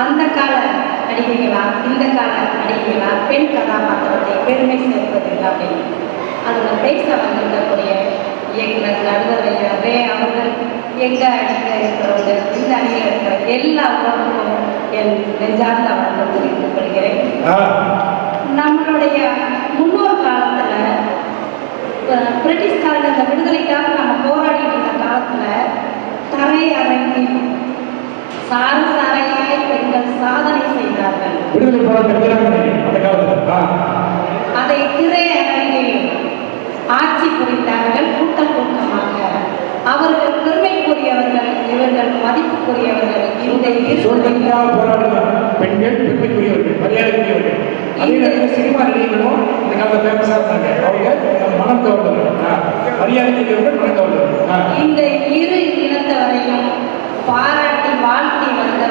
அந்த கால நடிகைகளா இந்த கால நடிகைகளா பெண் கதாபாத்திரத்தை பெருமை சேர்ப்பது அப்படின்னு. அதில் பேச வந்திருக்கக்கூடிய இயக்குனர் நடுவர் ரே அவர்கள் எங்க அணியில் இருக்கிறவங்க இந்த அணியில் இருக்கிற எல்லா உறவுக்கும் என் நெஞ்சார்ந்த வணக்கம் தெரிவித்துக் கொள்கிறேன். நம்மளுடைய முன்னோர் காலத்துல பிரிட்டிஷ்காரங்க விடுதலைக்காக நம்ம போராடிட்டு இருந்த காலத்துல தரை அரங்கி சாறு சாரையாய் பெண்கள் சாதனை செய்தார்கள். விடுதலை ஆ அதை திரை அரங்கில் ஆட்சி புரிந்தார்கள் கூட்டம் கூட்டமாக. அவர்கள் பெருமைக்குரியவர்கள் இவர்கள் மதிப்புக்குரியவர்கள். இந்த போராடின பெண்கள் பெருமைக்குரியவர்கள் மரியாதைக்குரியவர்கள். அதே நேரத்தில் சினிமா நடிகர்களும் இந்த காலத்தில் ஃபேமஸாக இருந்தாங்க. அவங்க நம்ம மனம் கவர்ந்தவர்கள் மரியாதைக்குரியவர்கள் மனம் கவர்ந்தவர்கள் இந்த இரு இனத்தவரையும் பாராட்டி வாழ்த்தி வந்த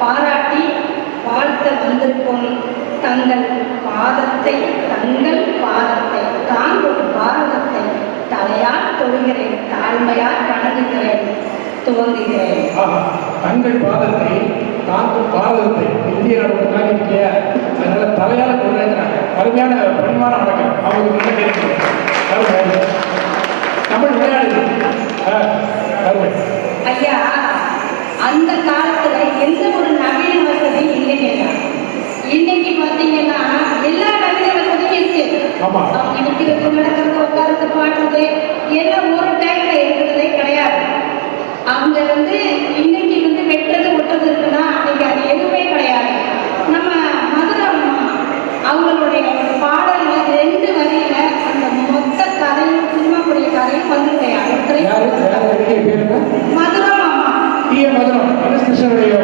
பாராட்டி வாழ்த்த வந்திருக்கும் தங்கள் பாதத்தை தங்கள் பாதத்தை தாங்கும் பாரதத்தை தலையால் தொழுகிறேன் தாழ்மையால் வணங்குகிறேன் துவங்குகிறேன். தங்கள் பாதத்தை தாங்கும் பாதத்தை இந்திய நாடு இருக்கிய அதனால தலையால கொண்டாடுறாங்க. அருமையான பரிமாணம் நடக்கும் அவங்களுக்கு தமிழ் விளையாடுது ஐயா அந்த காலத்துல மதுரம்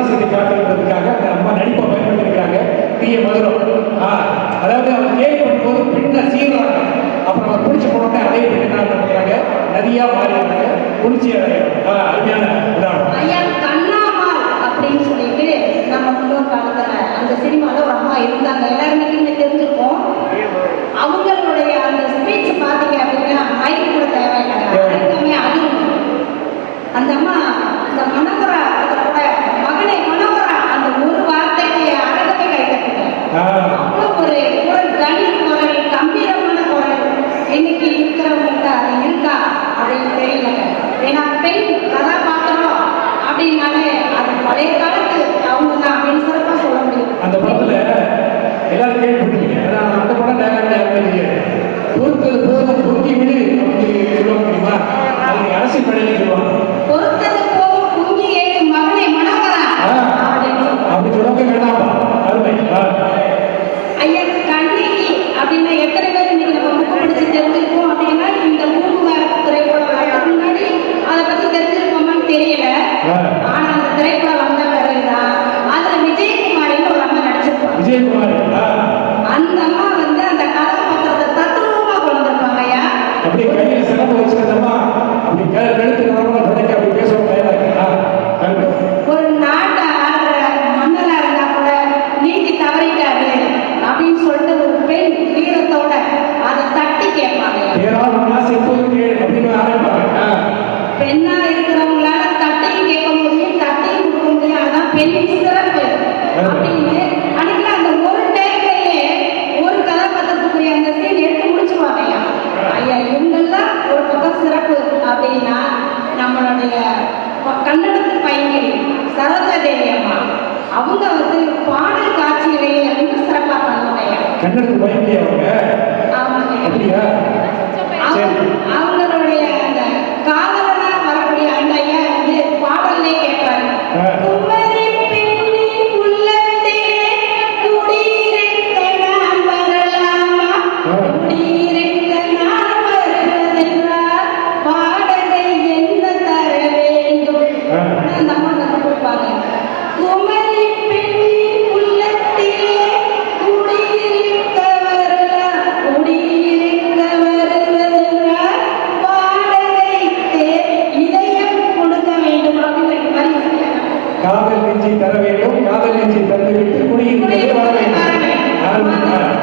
அந்த குணாதிசயத்தை காட்டுறதுக்காக அந்த அம்மா நடிப்பை பயன்படுத்திருக்காங்க தீய மதுரம் அதாவது அவங்க கேள்வி பண்ணும்போது பின்ன சீர்றாங்க. அப்புறம் அவர் பிடிச்ச போனோட அதே பெண் என்ன பண்ணுறாங்க நதியா மாறிடுறாங்க. குளிர்ச்சி ஆ, அருமையான உதாரணம். ஐயா கண்ணாமால் அப்படின்னு சொல்லிட்டு நம்ம முன்னோர் காலத்துல அந்த சினிமாவில் ஒரு அம்மா இருந்தாங்க. எல்லாருமே தெரிஞ்சிருக்கோம் அவங்க நட்பை கதாபாத்திரம் அப்படின்னாலே அது பழைய கால கண்ணனுக்கு பயந்தே அவங்க அப்படியா? தர வேண்டும் காதல் தந்துவிட்டு குடியிருந்தது வர வேண்டும்.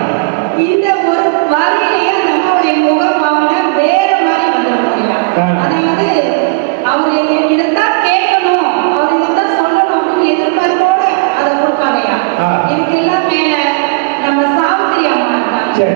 இந்த ஒரு வார்த்தையிலேயே நம்மளுடைய முகம் அவங்க வேற மாதிரி வந்துடும் அதை வந்து அவர் இதைத்தான் கேட்கணும். அவர் இதைத்தான் சொல்லணும் அப்படின்னு எதிர்பார்ப்போட அதை கொடுப்பாங்கயா இதுக்கு எல்லாமே நம்ம சாவித்திரி அம்மா சரி.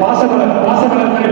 பாசமலர் பாசமலர்